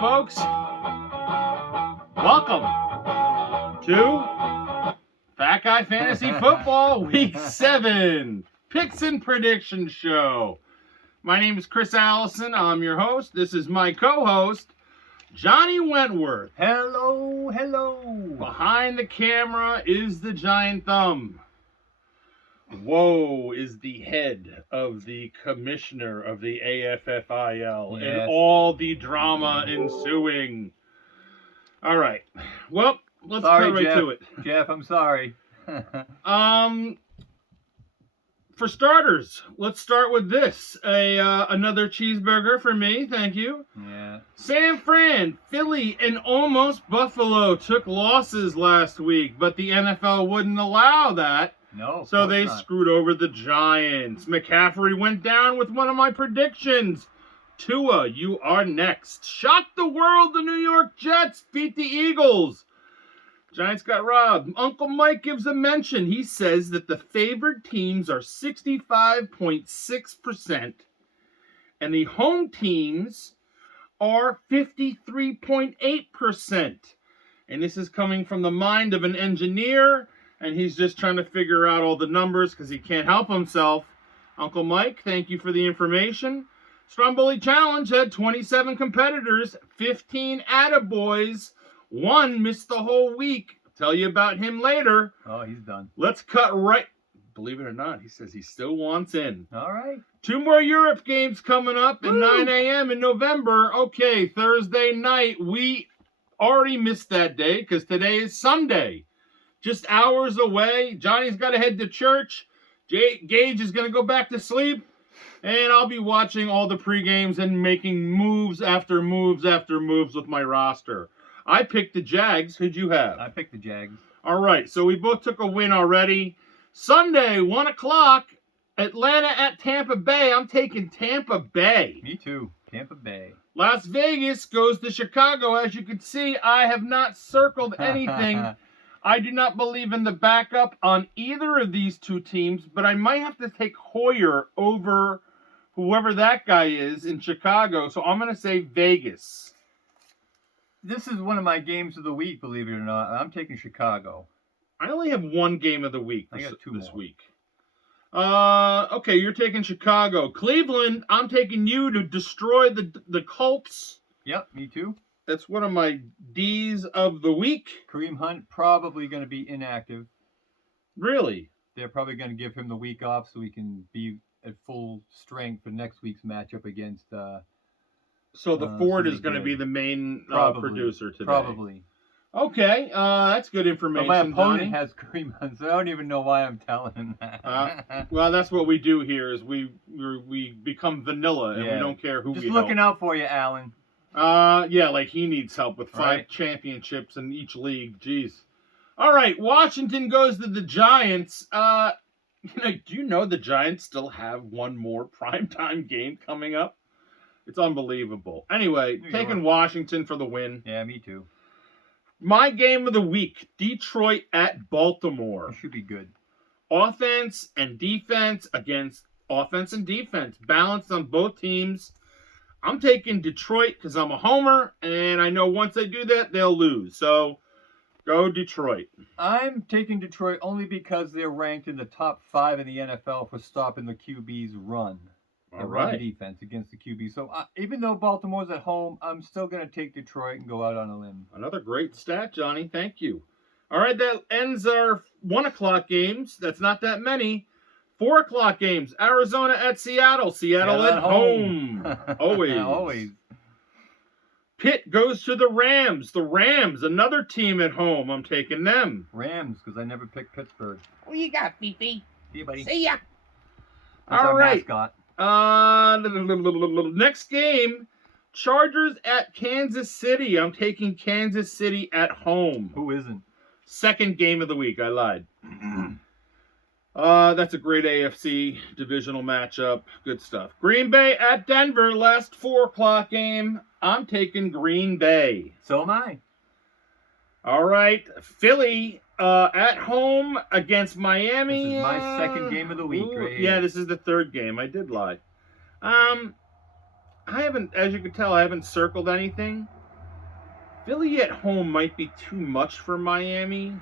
folks. Welcome to Fat Guy Fantasy Football Week 7 Picks and Prediction Show. My name is Chris Allison. I'm your host. This is my co-host, Johnny Wentworth. Hello, hello. Behind the camera is the Giant Thumb. Woe is the head of the commissioner of the AFFIL and all the drama ensuing. All right. Well, let's cut right to it. Jeff, I'm sorry. For starters, let's start with this. Another cheeseburger for me, thank you. Yeah. San Fran, Philly, and almost Buffalo took losses last week, but the NFL wouldn't allow that. No. So they screwed over the Giants. McCaffrey went down with one of my predictions. Tua, you are next. Shocked the world, the New York Jets beat the Eagles. Giants got robbed. Uncle Mike gives a mention. He says that the favored teams are 65.6%, and the home teams are 53.8%. And this is coming from the mind of an engineer, and he's just trying to figure out all the numbers because he can't help himself. Uncle Mike, thank you for the information. Stromboli Challenge had 27 competitors, 15 attaboys. One missed the whole week. I'll tell you about him later. Oh, he's done. Let's cut right. Believe it or not, he says he still wants in. All right. 2 more Europe games coming up at 9 a.m. in November. Okay, Thursday night. We already missed that day because today is Sunday. Just hours away. Johnny's got to head to church. Gage is going to go back to sleep. And I'll be watching all the pre-games and making moves after moves after moves with my roster. I picked the Jags. Who'd you have? I picked the Jags. All right, so we both took a win already. Sunday, 1 o'clock, Atlanta at Tampa Bay. I'm taking Tampa Bay. Me too. Tampa Bay. Las Vegas goes to Chicago. As you can see, I have not circled anything. I do not believe in the backup on either of these two teams, but I might have to take Hoyer over whoever that guy is in Chicago. So I'm going to say Vegas. This is one of my games of the week, believe it or not. I'm taking Chicago. I only have one game of the week I got two this more. week. Okay, you're taking Chicago. Cleveland, I'm taking you to destroy the Colts. Yep, me too. That's one of my D's of the week. Kareem Hunt probably going to be inactive. Really? They're probably going to give him the week off so he can be at full strength for next week's matchup against... So the Ford is going to be the main producer today. Probably. Okay, that's good information. But my opponent Donnie has Kareem Hunt, so I don't even know why I'm telling him that. Well, that's what we do here is we become vanilla and we don't care who Just we looking help. out for you, Alan. Yeah, like he needs help with 5 championships in each league. Jeez. All right, Washington goes to the Giants. Do you know the Giants still have one more primetime game coming up? It's unbelievable. Anyway, taking Washington for the win. Yeah, me too. My game of the week, Detroit at Baltimore. It should be good. Offense and defense against offense and defense. Balanced on both teams. I'm taking Detroit because I'm a homer, and I know once they do that, they'll lose. So, go Detroit. I'm taking Detroit only because they're ranked in the top 5 in the NFL for stopping the QB's run. Run defense against the QB. So even though Baltimore's at home, I'm still going to take Detroit and go out on a limb. Another great stat, Johnny. Thank you. All right, that ends our 1 o'clock games. That's not that many. 4 o'clock games. Arizona at Seattle. Seattle at home. Always. Always. Pitt goes to the Rams. The Rams, another team at home. I'm taking them. Rams, because I never picked Pittsburgh. What you got, Fifi? See you, buddy. See ya. That's All our right. mascot. Next game, Chargers at Kansas City. I'm taking Kansas City at home. Who isn't? Second game of the week. I lied. That's a great AFC divisional matchup. Good stuff. Green Bay at Denver. Last 4 o'clock game. I'm taking Green Bay. So am I. All right. Philly at home against Miami. This is my second game of the week, right? Yeah, this is the third game. I did lie. I haven't, as you can tell, I haven't circled anything. Philly at home might be too much for Miami.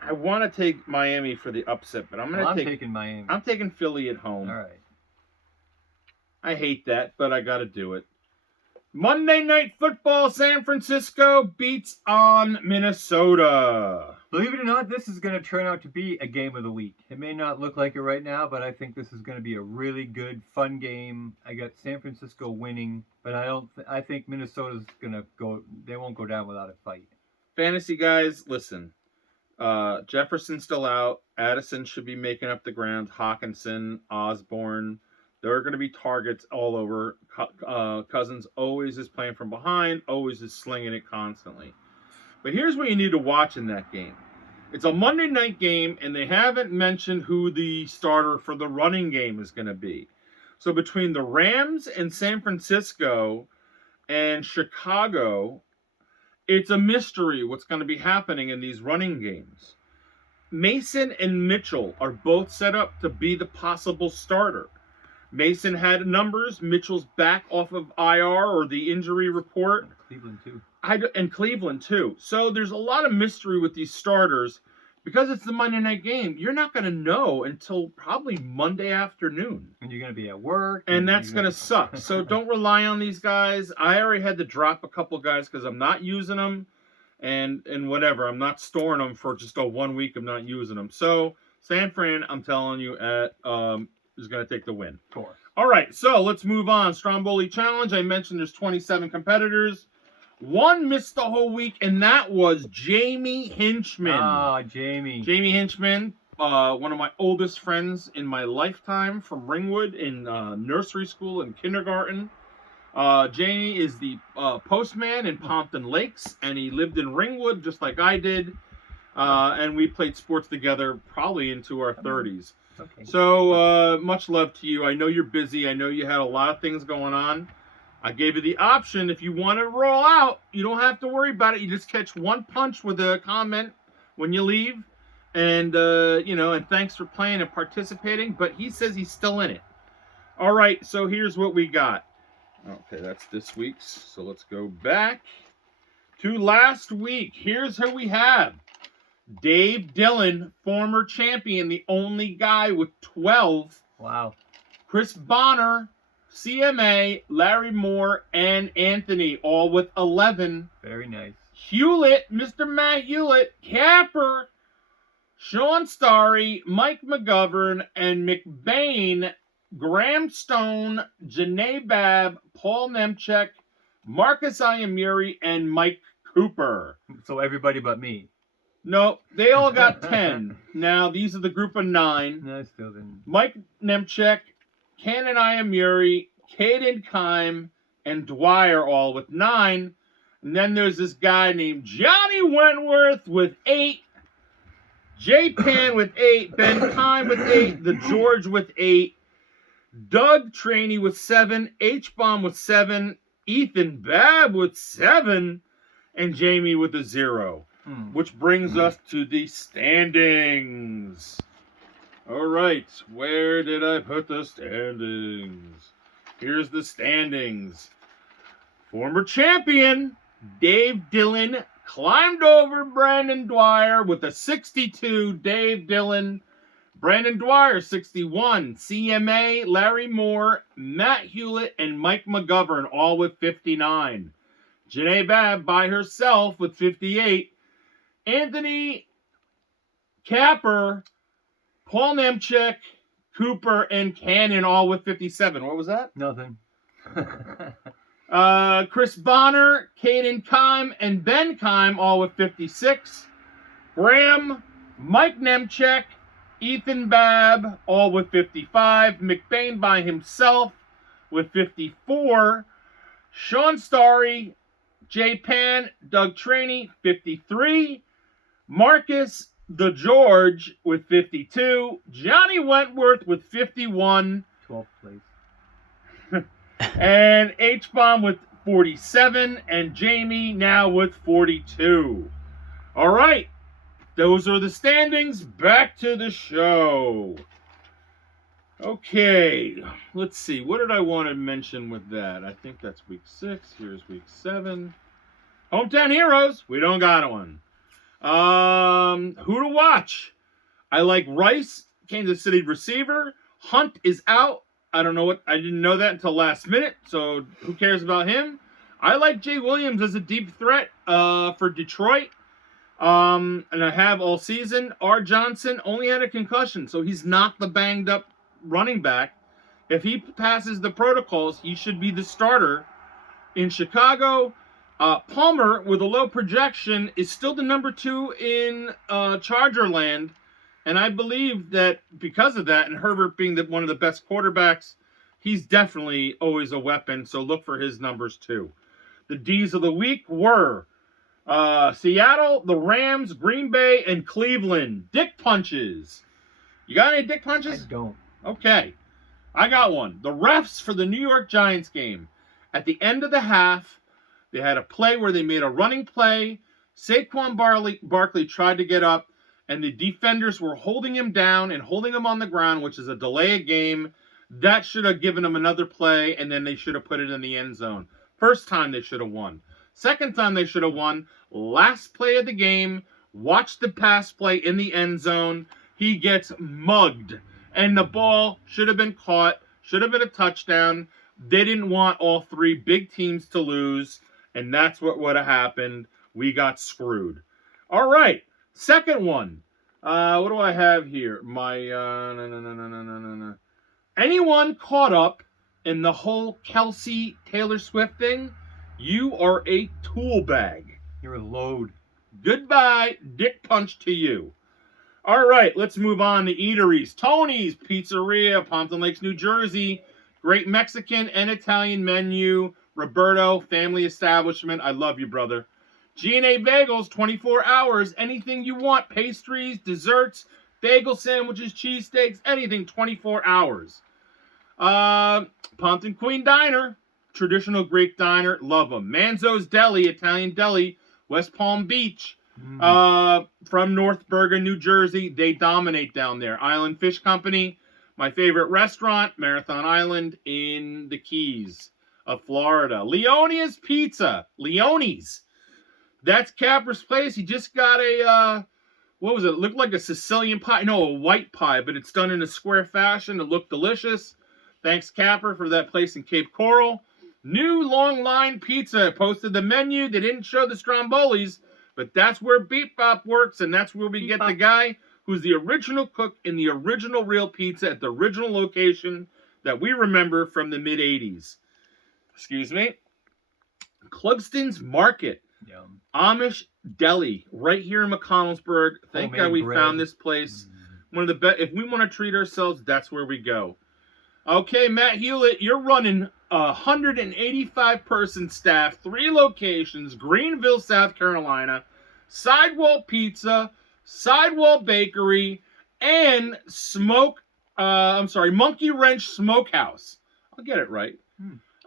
I want to take Miami for the upset, but I'm taking Miami. I'm taking Philly at home. All right. I hate that, but I got to do it. Monday Night Football, San Francisco beats on Minnesota. Believe it or not, this is going to turn out to be a game of the week. It may not look like it right now, but I think this is going to be a really good, fun game. I got San Francisco winning, but I think Minnesota's going to go. They won't go down without a fight. Fantasy guys, listen. Jefferson's still out. Addison should be making up the ground. Hawkinson, Osborne. There are going to be targets all over. Cousins always is playing from behind, always is slinging it constantly. But here's what you need to watch in that game. It's a Monday night game, and they haven't mentioned who the starter for the running game is going to be. So between the Rams and San Francisco and Chicago, it's a mystery what's going to be happening in these running games. Mason and Mitchell are both set up to be the possible starter. Mason had numbers. Mitchell's back off of IR or the injury report. Cleveland too. And Cleveland too. So there's a lot of mystery with these starters. Because it's the Monday night game, you're not going to know until probably Monday afternoon. And you're going to be at work. And that's going to suck. So don't rely on these guys. I already had to drop a couple guys because I'm not using them. And whatever. I'm not storing them for just a 1 week of not using them. So San Fran, I'm telling you, is going to take the win. Of course. All right, so let's move on. Stromboli Challenge. I mentioned there's 27 competitors. One missed the whole week, and that was Jamie Hinchman. Ah, Jamie. Jamie Hinchman, one of my oldest friends in my lifetime from Ringwood in nursery school and kindergarten. Jamie is the postman in Pompton Lakes, and he lived in Ringwood just like I did. And we played sports together probably into our 30s. Okay. So much love to you. I know you're busy. I know you had a lot of things going on. I gave you the option. If you want to roll out, you don't have to worry about it. You just catch one punch with a comment when you leave. And, and thanks for playing and participating. But he says he's still in it. All right, so here's what we got. Okay, that's this week's. So let's go back to last week. Here's who we have. Dave Dillon, former champion, the only guy with 12. Wow. Chris Bonner, CMA, Larry Moore, and Anthony, all with 11. Very nice. Hewlett, Mr. Matt Hewlett, Capper, Sean Starry, Mike McGovern, and McBain, Graham Stone, Janae Babb, Paul Nemchek, Marcus Iamiri, and Mike Cooper. So everybody but me. No, they all got 10. Now, these are the group of 9. No, I still didn't. Mike Nemchek, Canon Iamuri, Caden Kime, and Dwyer all with 9. And then there's this guy named Johnny Wentworth with 8. J Pan with 8. Ben Kime with 8. The George with 8. Doug Traney with 7. H-Bomb with 7. Ethan Babb with 7. And Jamie with a 0. Which brings us to the standings. All right, where did I put the standings? Here's the standings. Former champion Dave Dillon climbed over Brandon Dwyer with a 62. Dave Dillon, Brandon Dwyer 61. CMA, Larry Moore, Matt Hewlett, and Mike McGovern all with 59. Janae Babb by herself with 58. Anthony Capper, Paul Nemchek, Cooper, and Cannon all with 57. What was that? Nothing. Chris Bonner, Caden Kime, and Ben Kime all with 56. Graham, Mike Nemchek, Ethan Babb all with 55. McBain by himself with 54. Sean Starry, J Pan, Doug Traney, 53. Marcus the George with 52. Johnny Wentworth with 51. 12th place. And H-Bomb with 47. And Jamie now with 42. All right. Those are the standings. Back to the show. Okay, let's see. What did I want to mention with that? I think that's week 6. Here's week 7. Hometown heroes. We don't got one. Who to watch? I like Rice, Kansas City receiver. Hunt is out. I don't know what. I didn't know that until last minute. So who cares about him? I like Jay Williams as a deep threat for Detroit. And I have all season. R. Johnson only had a concussion, so he's not the banged up running back. If he passes the protocols, he should be the starter in Chicago. Palmer, with a low projection, is still the number 2 in Charger land. And I believe that because of that, and Herbert being one of the best quarterbacks, he's definitely always a weapon. So look for his numbers too. The D's of the week were Seattle, the Rams, Green Bay, and Cleveland. Dick punches. You got any dick punches? I don't. Okay. I got one. The refs for the New York Giants game. At the end of the half, they had a play where they made a running play. Saquon Barkley tried to get up, and the defenders were holding him down and holding him on the ground, which is a delay of game. That should have given him another play, and then they should have put it in the end zone. First time they should have won. Second time they should have won. Last play of the game. Watch the pass play in the end zone. He gets mugged, and the ball should have been caught. Should have been a touchdown. They didn't want all 3 big teams to lose, and that's what would have happened. We got screwed. All right. Second one. What do I have here? My anyone caught up in the whole Kelsey Taylor Swift thing, you are a tool bag. You're a load. Goodbye, dick punch to you. All right, let's move on to eateries. Tony's Pizzeria, Pompton Lakes, New Jersey. Great Mexican and Italian menu. Roberto, family establishment. I love you, brother. G&A Bagels, 24 hours. Anything you want. Pastries, desserts, bagel sandwiches, cheesesteaks, anything, 24 hours. Pompton Queen Diner, traditional Greek diner. Love them. Manzo's Deli, Italian deli, West Palm Beach. From North Bergen, New Jersey. They dominate down there. Island Fish Company, my favorite restaurant, Marathon Island in the Keys of Florida. Leone's Pizza. Leone's. That's Capper's place. He just got a, what was it? It looked like a Sicilian pie. No, a white pie, but it's done in a square fashion. It looked delicious. Thanks, Capper, for that place in Cape Coral. New Long Line Pizza. Posted the menu. They didn't show the Strombolis, but that's where Beep Bop works, and that's where we get the guy who's the original cook in the original real pizza at the original location that we remember from the mid-'80s. Excuse me. Clugston's Market. Yum. Amish Deli, right here in McConnellsburg. Thank God we found this place. One of the best. If we want to treat ourselves, that's where we go. Okay, Matt Hewlett, you're running a 185-person staff, 3 locations, Greenville, South Carolina, Sidewall Pizza, Sidewall Bakery, and Monkey Wrench Smokehouse. I'll get it right.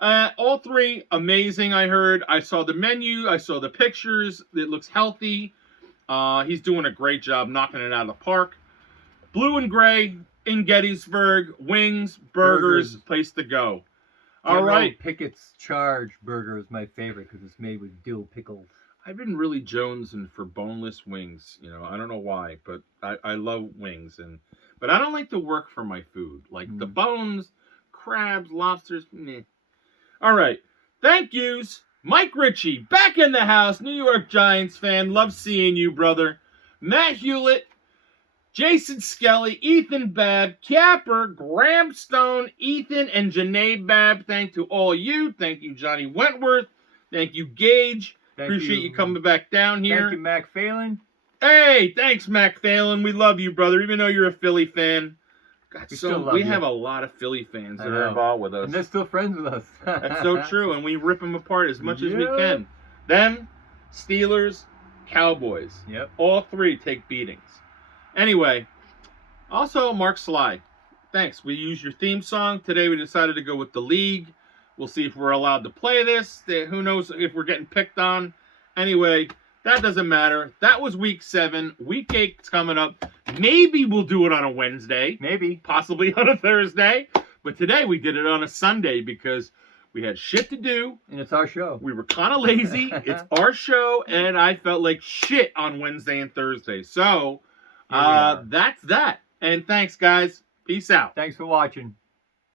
All 3 amazing, I heard. I saw the menu. I saw the pictures. It looks healthy. He's doing a great job knocking it out of the park. Blue and Gray in Gettysburg. Wings, burgers, place to go. All right. Pickett's Charge burger is my favorite because it's made with dill pickles. I've been really jonesing for boneless wings. You know, I don't know why, but I love wings. But I don't like to work for my food. Like the bones, crabs, lobsters, meh. All right. Thank yous. Mike Ritchie, back in the house. New York Giants fan. Love seeing you, brother. Matt Hewlett, Jason Skelly, Ethan Babb, Capper, Graham Stone, Ethan, and Janae Babb. Thank to all you. Thank you, Johnny Wentworth. Thank you, Gage. Appreciate you coming back down here. Thank you, Mac Phelan. Hey, thanks, Mac Phelan. We love you, brother, even though you're a Philly fan. God, we have a lot of Philly fans that are involved with us. And they're still friends with us. That's so true, and we rip them apart as much as we can. Them, Steelers, Cowboys. Yep. All 3 take beatings. Anyway, also Mark Sly. Thanks. We used your theme song. Today we decided to go with The League. We'll see if we're allowed to play this. Who knows if we're getting picked on. Anyway, That doesn't matter. That was week 7. Week 8's coming up. Maybe we'll do it on a Wednesday. Maybe. Possibly on a Thursday. But today we did it on a Sunday because we had shit to do. And it's our show. We were kind of lazy. It's our show, and I felt like shit on Wednesday and Thursday. So, that's that. And thanks, guys. Peace out. Thanks for watching.